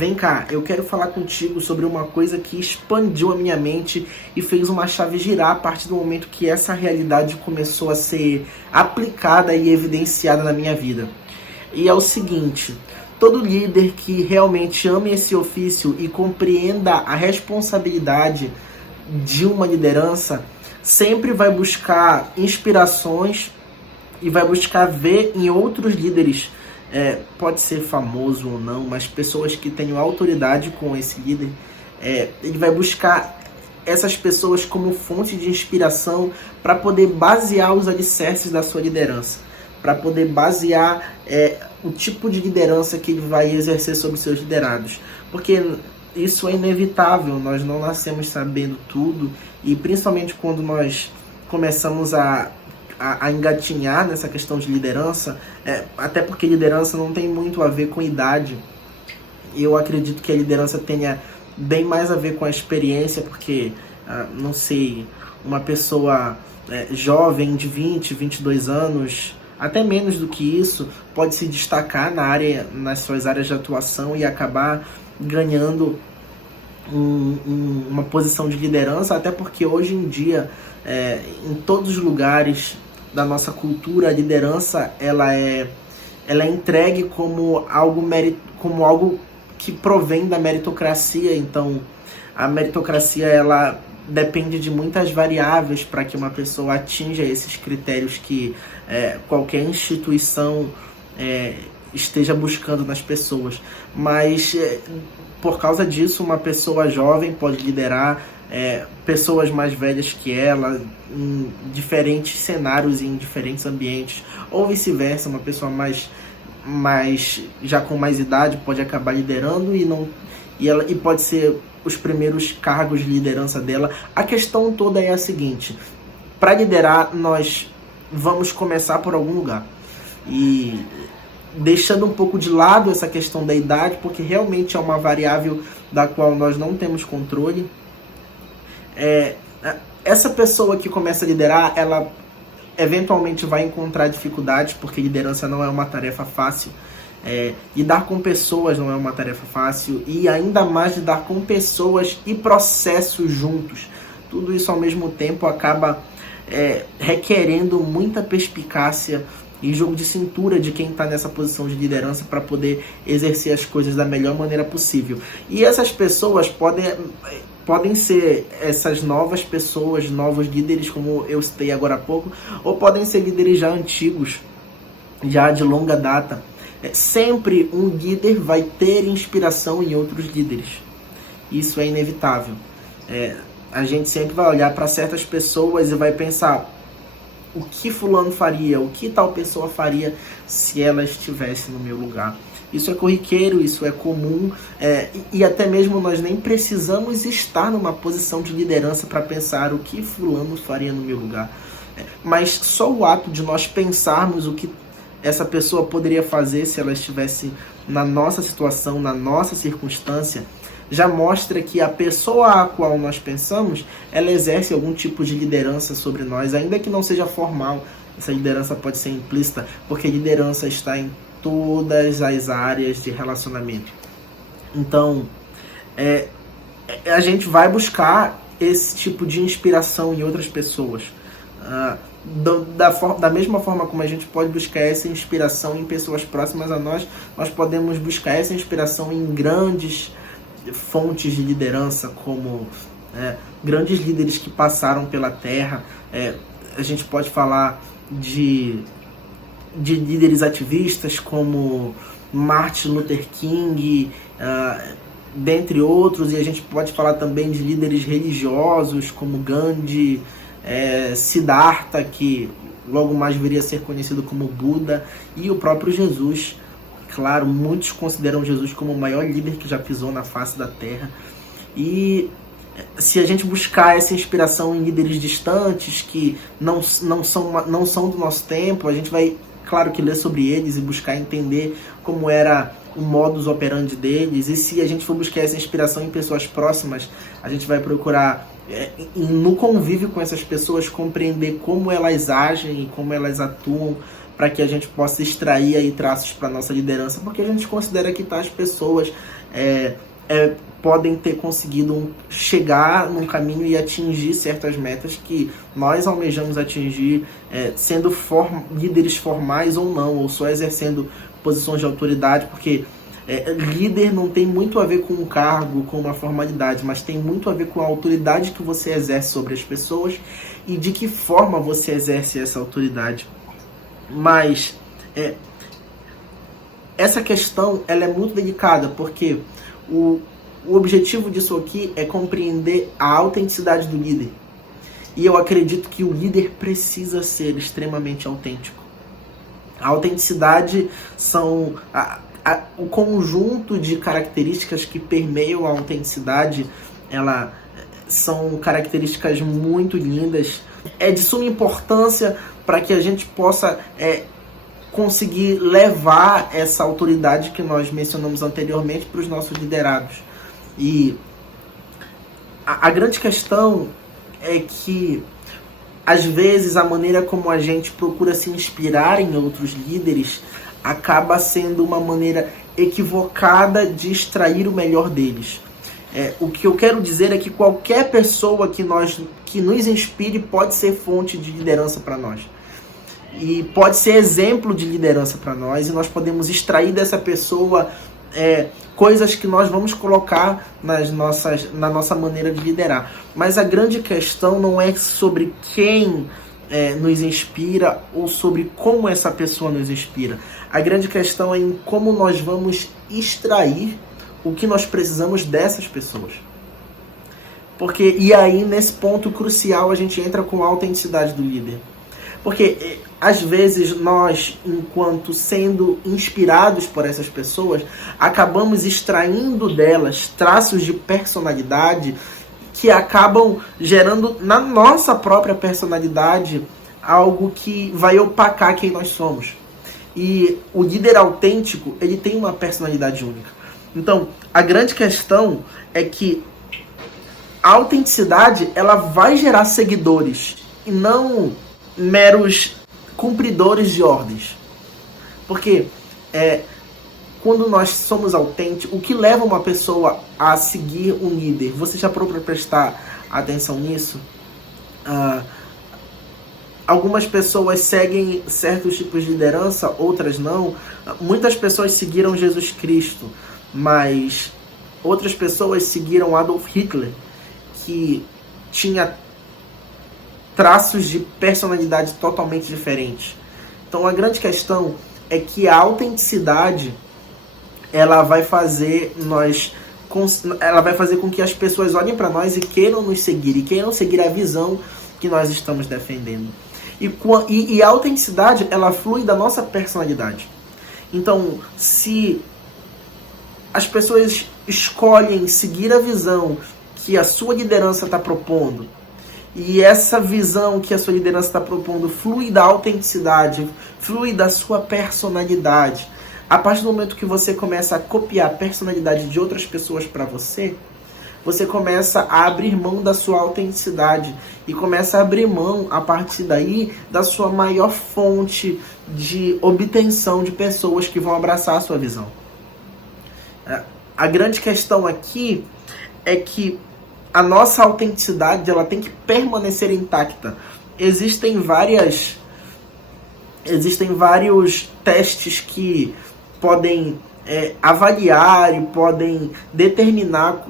Vem cá, eu quero falar contigo sobre uma coisa que expandiu a minha mente e fez uma chave girar a partir do momento que essa realidade começou a ser aplicada e evidenciada na minha vida. E é o seguinte: todo líder que realmente ame esse ofício e compreenda a responsabilidade de uma liderança sempre vai buscar inspirações e vai buscar ver em outros líderes, pode ser famoso ou não, mas pessoas que tenham autoridade com esse líder. Ele vai buscar essas pessoas como fonte de inspiração para poder basear os alicerces da sua liderança, para poder basear o tipo de liderança que ele vai exercer sobre seus liderados. Porque isso é inevitável, nós não nascemos sabendo tudo, e principalmente quando nós começamos a engatinhar nessa questão de liderança, até porque liderança não tem muito a ver com idade. Eu acredito que a liderança tenha bem mais a ver com a experiência, porque, não sei, uma pessoa jovem de 20, 22 anos, até menos do que isso, pode se destacar nas suas áreas de atuação e acabar ganhando uma posição de liderança, até porque hoje em dia, em todos os lugares da nossa cultura, a liderança ela é entregue como algo que provém da meritocracia. Então, a meritocracia ela depende de muitas variáveis para que uma pessoa atinja esses critérios que qualquer instituição esteja buscando nas pessoas. Mas, por causa disso, uma pessoa jovem pode liderar pessoas mais velhas que ela em diferentes cenários e em diferentes ambientes, ou vice-versa, uma pessoa já com mais idade pode acabar liderando e pode ser os primeiros cargos de liderança dela. A questão toda é a seguinte: para liderar, nós vamos começar por algum lugar. E deixando um pouco de lado essa questão da idade, porque realmente é uma variável da qual nós não temos controle. Essa pessoa que começa a liderar, ela eventualmente vai encontrar dificuldades, porque liderança não é uma tarefa fácil. Lidar com pessoas não é uma tarefa fácil, e ainda mais lidar com pessoas e processos juntos. Tudo isso ao mesmo tempo acaba requerendo muita perspicácia e jogo de cintura de quem está nessa posição de liderança para poder exercer as coisas da melhor maneira possível. E essas pessoas podem ser essas novas pessoas, novos líderes, como eu citei agora há pouco, ou podem ser líderes já antigos, já de longa data. Sempre um líder vai ter inspiração em outros líderes. Isso é inevitável. A gente sempre vai olhar para certas pessoas e vai pensar: o que fulano faria, o que tal pessoa faria se ela estivesse no meu lugar? Isso é corriqueiro, isso é comum, e até mesmo nós nem precisamos estar numa posição de liderança para pensar o que fulano faria no meu lugar. Mas só o ato de nós pensarmos o que essa pessoa poderia fazer se ela estivesse na nossa situação, na nossa circunstância, já mostra que a pessoa a qual nós pensamos, ela exerce algum tipo de liderança sobre nós, ainda que não seja formal. Essa liderança pode ser implícita, porque liderança está em todas as áreas de relacionamento. Então, a gente vai buscar esse tipo de inspiração em outras pessoas. Da mesma forma como a gente pode buscar essa inspiração em pessoas próximas a nós, nós podemos buscar essa inspiração em grandes fontes de liderança, como grandes líderes que passaram pela Terra. A gente pode falar de líderes ativistas como Martin Luther King, dentre outros, e a gente pode falar também de líderes religiosos como Gandhi, Siddhartha, que logo mais viria a ser conhecido como Buda, e o próprio Jesus. Claro, muitos consideram Jesus como o maior líder que já pisou na face da Terra. E se a gente buscar essa inspiração em líderes distantes, que não são do nosso tempo, a gente vai, claro, que ler sobre eles e buscar entender como era o modus operandi deles. E se a gente for buscar essa inspiração em pessoas próximas, a gente vai procurar, no convívio com essas pessoas, compreender como elas agem e como elas atuam, para que a gente possa extrair aí traços para nossa liderança, porque a gente considera que tais pessoas podem ter conseguido chegar num caminho e atingir certas metas que nós almejamos atingir, sendo líderes formais ou não, ou só exercendo posições de autoridade, porque líder não tem muito a ver com um cargo, com uma formalidade, mas tem muito a ver com a autoridade que você exerce sobre as pessoas e de que forma você exerce essa autoridade. Mas essa questão ela é muito delicada, porque o objetivo disso aqui é compreender a autenticidade do líder. E eu acredito que o líder precisa ser extremamente autêntico. A autenticidade são o conjunto de características que permeiam a autenticidade. São características muito lindas. É de suma importância para que a gente possa conseguir levar essa autoridade que nós mencionamos anteriormente para os nossos liderados. E a grande questão é que, às vezes, a maneira como a gente procura se inspirar em outros líderes acaba sendo uma maneira equivocada de extrair o melhor deles. O que eu quero dizer é que qualquer pessoa que nos inspire pode ser fonte de liderança para nós. E pode ser exemplo de liderança para nós, e nós podemos extrair dessa pessoa coisas que nós vamos colocar na nossa maneira de liderar. Mas a grande questão não é sobre quem nos inspira ou sobre como essa pessoa nos inspira. A grande questão é em como nós vamos extrair o que nós precisamos dessas pessoas. E aí, nesse ponto crucial, a gente entra com a autenticidade do líder. Porque, às vezes, nós, enquanto sendo inspirados por essas pessoas, acabamos extraindo delas traços de personalidade que acabam gerando na nossa própria personalidade algo que vai opacar quem nós somos. E o líder autêntico, ele tem uma personalidade única. Então, a grande questão é que a autenticidade, ela vai gerar seguidores e não meros cumpridores de ordens. Porque quando nós somos autênticos, o que leva uma pessoa a seguir um líder? Você já parou para prestar atenção nisso? Algumas pessoas seguem certos tipos de liderança, outras não. Muitas pessoas seguiram Jesus Cristo, mas outras pessoas seguiram Adolf Hitler, que tinha traços de personalidade totalmente diferentes. Então a grande questão é que a autenticidade ela vai fazer com que as pessoas olhem para nós e queiram nos seguir, e queiram seguir a visão que nós estamos defendendo. E a autenticidade, ela flui da nossa personalidade. Então, se as pessoas escolhem seguir a visão que a sua liderança está propondo, e essa visão que a sua liderança está propondo flui da autenticidade, flui da sua personalidade, a partir do momento que você começa a copiar a personalidade de outras pessoas para você começa a abrir mão da sua autenticidade e começa a abrir mão, a partir daí, da sua maior fonte de obtenção de pessoas que vão abraçar a sua visão. A grande questão aqui é que a nossa autenticidade ela tem que permanecer intacta. Existem vários testes que podem avaliar e podem determinar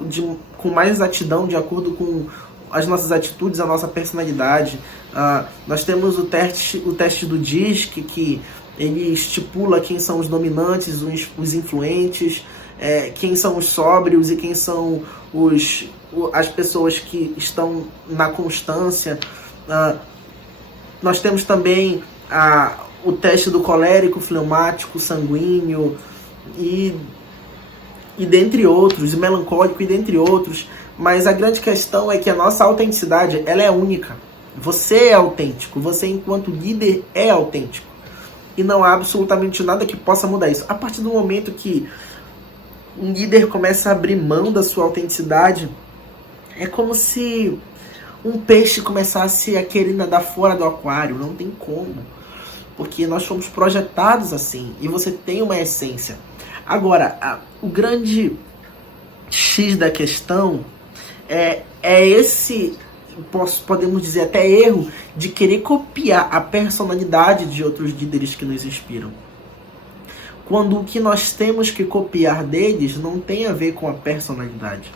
com mais exatidão, de acordo com as nossas atitudes, a nossa personalidade. Nós temos o teste do DISC, que ele estipula quem são os dominantes, os influentes, quem são os sóbrios e quem são as pessoas que estão na constância. Nós temos também o teste do colérico, fleumático, sanguíneo e dentre outros, melancólico e dentre outros. Mas a grande questão é que a nossa autenticidade ela é única. Você é autêntico, você enquanto líder é autêntico. E não há absolutamente nada que possa mudar isso. A partir do momento que um líder começa a abrir mão da sua autenticidade, é como se um peixe começasse a querer nadar fora do aquário. Não tem como. Porque nós fomos projetados assim. E você tem uma essência. Agora, o grande X da questão é esse, podemos dizer até erro, de querer copiar a personalidade de outros líderes que nos inspiram. Quando o que nós temos que copiar deles não tem a ver com a personalidade.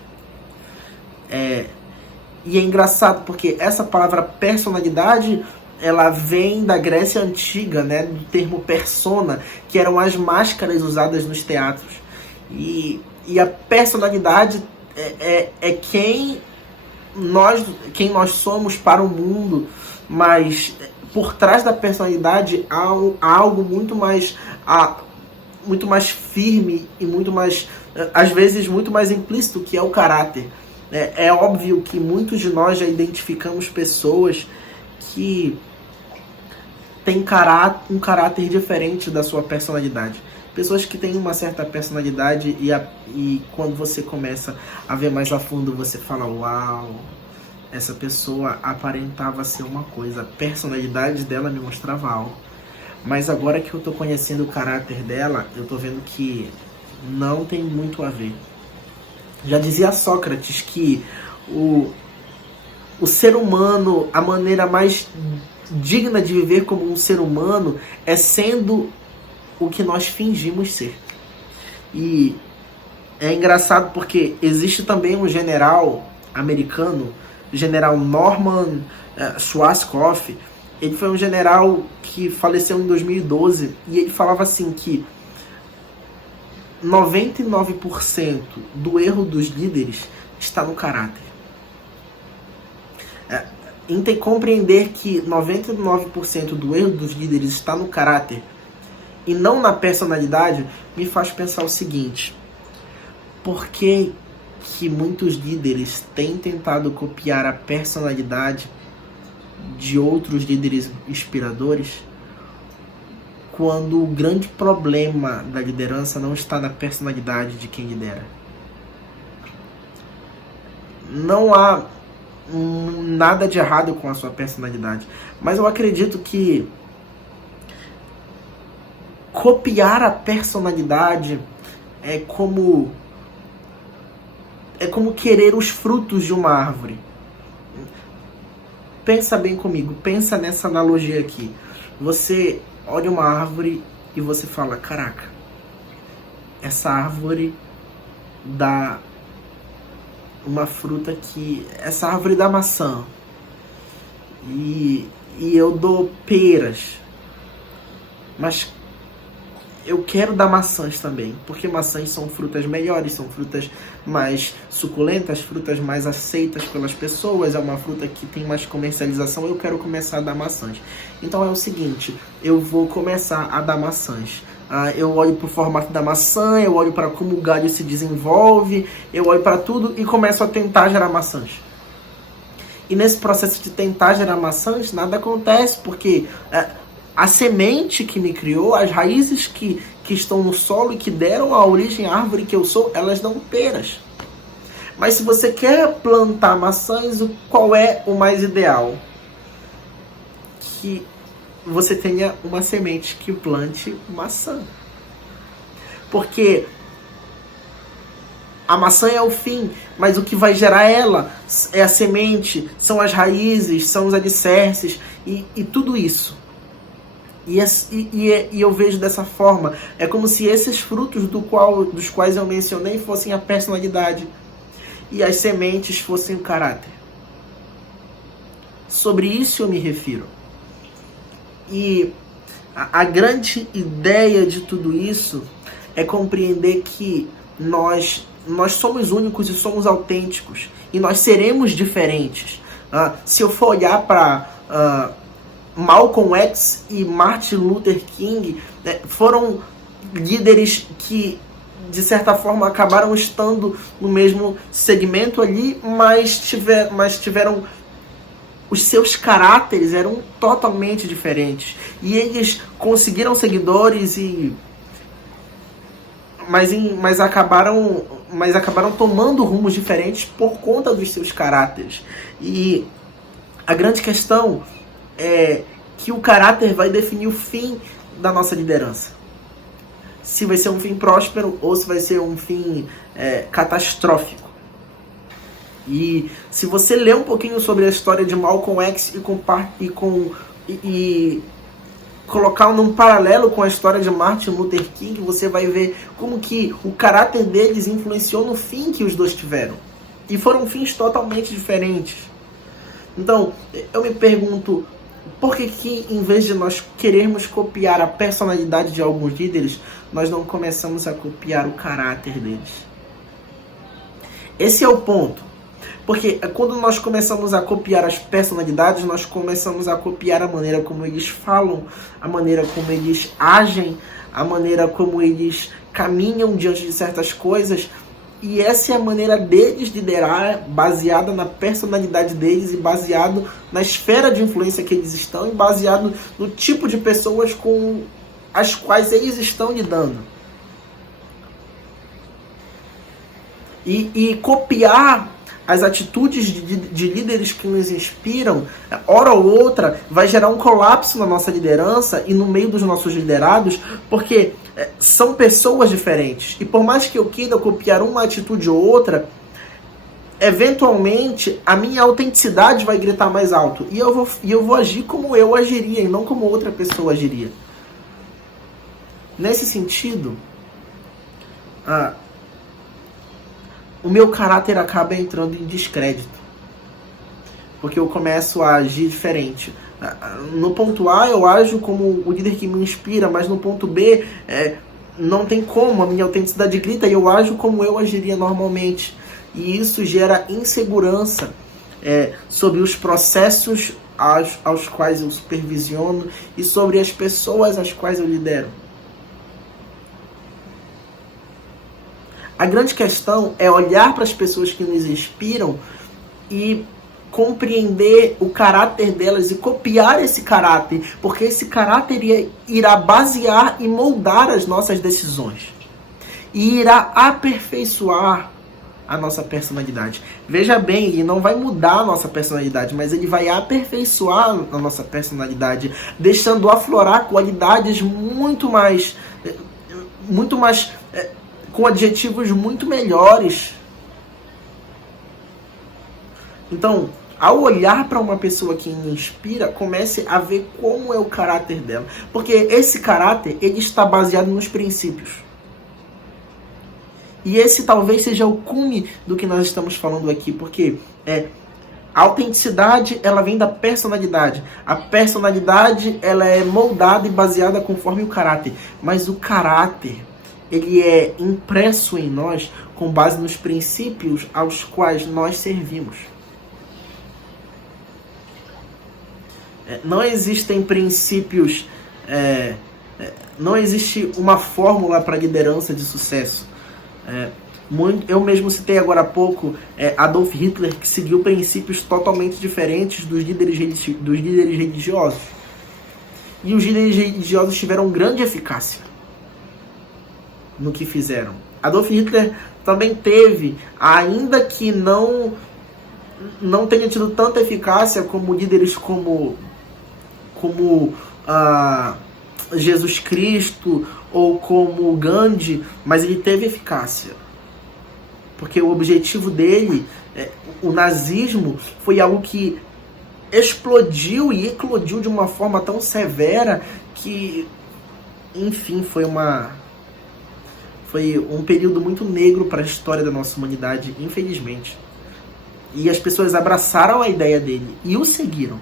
E é engraçado porque essa palavra personalidade, ela vem da Grécia Antiga, né, do termo persona, que eram as máscaras usadas nos teatros. E a personalidade é quem nós somos para o mundo, mas por trás da personalidade há algo muito mais firme e muito mais, às vezes, muito mais implícito, que é o caráter. É óbvio que muitos de nós já identificamos pessoas que têm um caráter diferente da sua personalidade. Pessoas que têm uma certa personalidade e quando você começa a ver mais a fundo, você fala, uau, essa pessoa aparentava ser uma coisa, a personalidade dela me mostrava algo. Mas agora que eu tô conhecendo o caráter dela, eu tô vendo que não tem muito a ver. Já dizia Sócrates que o ser humano, a maneira mais digna de viver como um ser humano é sendo o que nós fingimos ser. E é engraçado porque existe também um general americano, o general Norman Schwarzkopf. Ele foi um general que faleceu em 2012 e ele falava assim que 99% do erro dos líderes está no caráter. Compreender que 99% do erro dos líderes está no caráter e não na personalidade me faz pensar o seguinte: por que muitos líderes têm tentado copiar a personalidade de outros líderes inspiradores, quando o grande problema da liderança não está na personalidade de quem lidera? Não há nada de errado com a sua personalidade, mas eu acredito que copiar a personalidade é como querer os frutos de uma árvore. Pensa bem comigo, pensa nessa analogia aqui. Você olha uma árvore e você fala, caraca, essa árvore dá uma fruta que... essa árvore dá maçã. E eu dou peras. Mas eu quero dar maçãs também, porque maçãs são frutas melhores, são frutas mais suculentas, frutas mais aceitas pelas pessoas, é uma fruta que tem mais comercialização, eu quero começar a dar maçãs. Então é o seguinte, eu vou começar a dar maçãs. Eu olho para o formato da maçã, eu olho para como o galho se desenvolve, eu olho para tudo e começo a tentar gerar maçãs. E nesse processo de tentar gerar maçãs, nada acontece, porque a semente que me criou, as raízes que estão no solo e que deram a origem à árvore que eu sou, elas dão peras. Mas se você quer plantar maçãs, qual é o mais ideal? Que você tenha uma semente que plante maçã. Porque a maçã é o fim, mas o que vai gerar ela é a semente, são as raízes, são os alicerces e tudo isso. E eu vejo dessa forma. É como se esses frutos dos quais eu mencionei fossem a personalidade e as sementes fossem o caráter. Sobre isso eu me refiro. E a grande ideia de tudo isso é compreender que nós somos únicos e somos autênticos. E nós seremos diferentes. Se eu for olhar para Malcolm X e Martin Luther King, foram líderes que, de certa forma, acabaram estando no mesmo segmento ali, mas tiveram... os seus caráteres eram totalmente diferentes. E eles conseguiram seguidores mas acabaram tomando rumos diferentes por conta dos seus caráteres. E a grande questão é que o caráter vai definir o fim da nossa liderança. se vai ser um fim próspero ou se vai ser um fim catastrófico. E se você ler um pouquinho sobre a história de Malcolm X e colocar num paralelo com a história de Martin Luther King, você vai ver como que o caráter deles influenciou no fim que os dois tiveram. E foram fins totalmente diferentes. Então, eu me pergunto, por que em vez de nós querermos copiar a personalidade de alguns líderes, nós não começamos a copiar o caráter deles? Esse é o ponto. Porque quando nós começamos a copiar as personalidades, nós começamos a copiar a maneira como eles falam, a maneira como eles agem, a maneira como eles caminham diante de certas coisas. E essa é a maneira deles liderar, baseada na personalidade deles e baseado na esfera de influência que eles estão e baseado no tipo de pessoas com as quais eles estão lidando. E copiar as atitudes de líderes que nos inspiram, hora ou outra, vai gerar um colapso na nossa liderança e no meio dos nossos liderados, porque são pessoas diferentes. E por mais que eu queira copiar uma atitude ou outra, eventualmente a minha autenticidade vai gritar mais alto. E eu vou agir como eu agiria e não como outra pessoa agiria. Nesse sentido, o meu caráter acaba entrando em descrédito. Porque eu começo a agir diferente. No ponto A, eu ajo como o líder que me inspira, mas no ponto B, não tem como, a minha autenticidade grita e eu ajo como eu agiria normalmente. E isso gera insegurança sobre os processos aos quais eu supervisiono e sobre as pessoas às quais eu lidero. A grande questão é olhar para as pessoas que nos inspiram e compreender o caráter delas e copiar esse caráter, porque esse caráter irá basear e moldar as nossas decisões e irá aperfeiçoar a nossa personalidade. Veja bem, ele não vai mudar a nossa personalidade, mas ele vai aperfeiçoar a nossa personalidade, deixando aflorar qualidades muito mais com adjetivos muito melhores. Então, ao olhar para uma pessoa que me inspira, comece a ver como é o caráter dela. Porque esse caráter, ele está baseado nos princípios. E esse talvez seja o cume do que nós estamos falando aqui. Porque a autenticidade, ela vem da personalidade. A personalidade, ela é moldada e baseada conforme o caráter. Mas o caráter, ele é impresso em nós com base nos princípios aos quais nós servimos. Não existem princípios, não existe uma fórmula para liderança de sucesso. Eu mesmo citei agora há pouco Adolf Hitler, que seguiu princípios totalmente diferentes dos líderes religiosos. E os líderes religiosos tiveram grande eficácia no que fizeram. Adolf Hitler também teve, ainda que não tenha tido tanta eficácia como líderes como Jesus Cristo ou como Gandhi, mas ele teve eficácia. Porque o objetivo dele, o nazismo, foi algo que explodiu e eclodiu de uma forma tão severa que, enfim, foi um período muito negro para a história da nossa humanidade, infelizmente. E as pessoas abraçaram a ideia dele e o seguiram.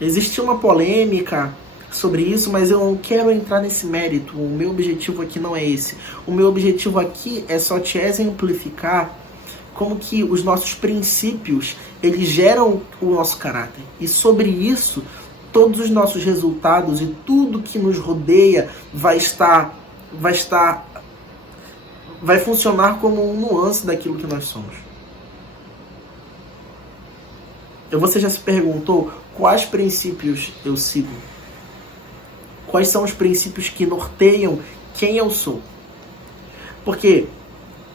Existe uma polêmica sobre isso, mas eu não quero entrar nesse mérito. O meu objetivo aqui não é esse. O meu objetivo aqui é só te exemplificar como que os nossos princípios, eles geram o nosso caráter. E sobre isso, todos os nossos resultados e tudo que nos rodeia vai funcionar como um nuance daquilo que nós somos. Você já se perguntou quais princípios eu sigo? Quais são os princípios que norteiam quem eu sou? Porque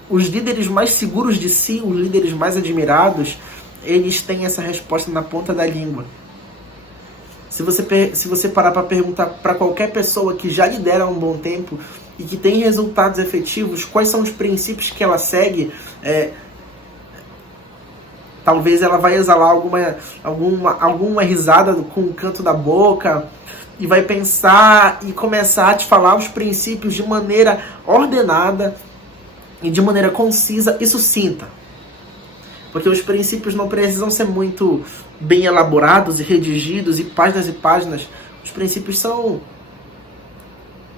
os líderes mais seguros de si, os líderes mais admirados, eles têm essa resposta na ponta da língua. Se você parar para perguntar para qualquer pessoa que já lidera há um bom tempo e que tem resultados efetivos, quais são os princípios que ela segue, talvez ela vai exalar alguma risada com o canto da boca e vai pensar e começar a te falar os princípios de maneira ordenada e de maneira concisa e sucinta. Porque os princípios não precisam ser muito bem elaborados e redigidos e páginas. Os princípios são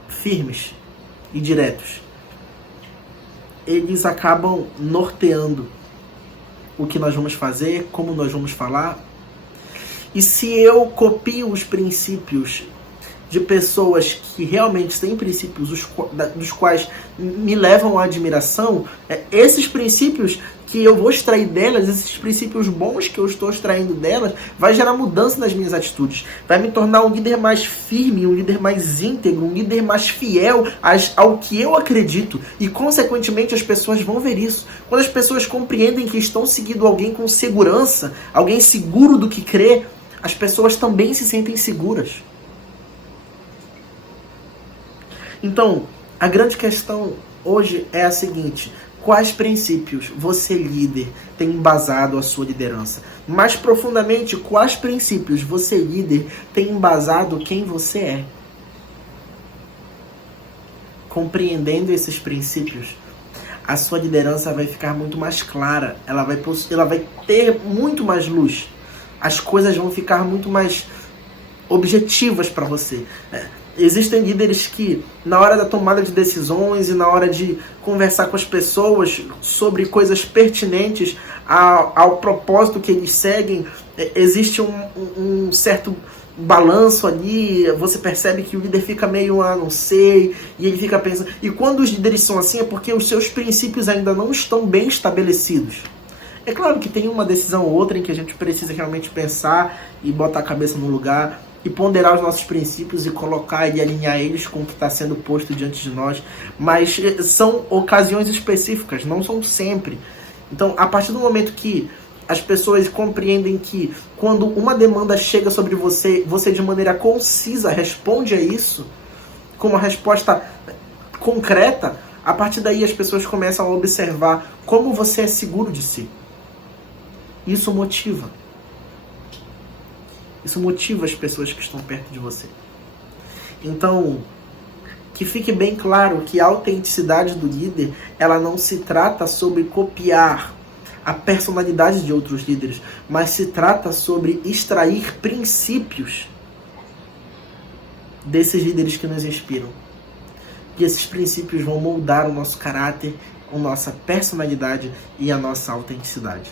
firmes e diretos. Eles acabam norteando o que nós vamos fazer, como nós vamos falar. E se eu copio os princípios de pessoas que realmente têm princípios dos quais me levam à admiração, esses princípios que eu vou extrair delas, esses princípios bons que eu estou extraindo delas, vai gerar mudança nas minhas atitudes. Vai me tornar um líder mais firme, um líder mais íntegro, um líder mais fiel ao que eu acredito. E, consequentemente, as pessoas vão ver isso. Quando as pessoas compreendem que estão seguindo alguém com segurança, alguém seguro do que crê, as pessoas também se sentem seguras. Então, a grande questão hoje é a seguinte: quais princípios você, líder, tem embasado a sua liderança? Mais profundamente, quais princípios você, líder, tem embasado quem você é? Compreendendo esses princípios, a sua liderança vai ficar muito mais clara, ela vai ter muito mais luz, as coisas vão ficar muito mais objetivas para você. Existem líderes que, na hora da tomada de decisões e na hora de conversar com as pessoas sobre coisas pertinentes ao propósito que eles seguem, existe um certo balanço ali, você percebe que o líder fica meio, não sei, e ele fica pensando. E quando os líderes são assim, é porque os seus princípios ainda não estão bem estabelecidos. É claro que tem uma decisão ou outra em que a gente precisa realmente pensar e botar a cabeça no lugar e ponderar os nossos princípios e colocar e alinhar eles com o que está sendo posto diante de nós. Mas são ocasiões específicas, não são sempre. Então, a partir do momento que as pessoas compreendem que quando uma demanda chega sobre você, você de maneira concisa responde a isso, com uma resposta concreta, a partir daí as pessoas começam a observar como você é seguro de si. Isso motiva. Isso motiva as pessoas que estão perto de você. Então, que fique bem claro que a autenticidade do líder, ela não se trata sobre copiar a personalidade de outros líderes, mas se trata sobre extrair princípios desses líderes que nos inspiram. E esses princípios vão moldar o nosso caráter, a nossa personalidade e a nossa autenticidade.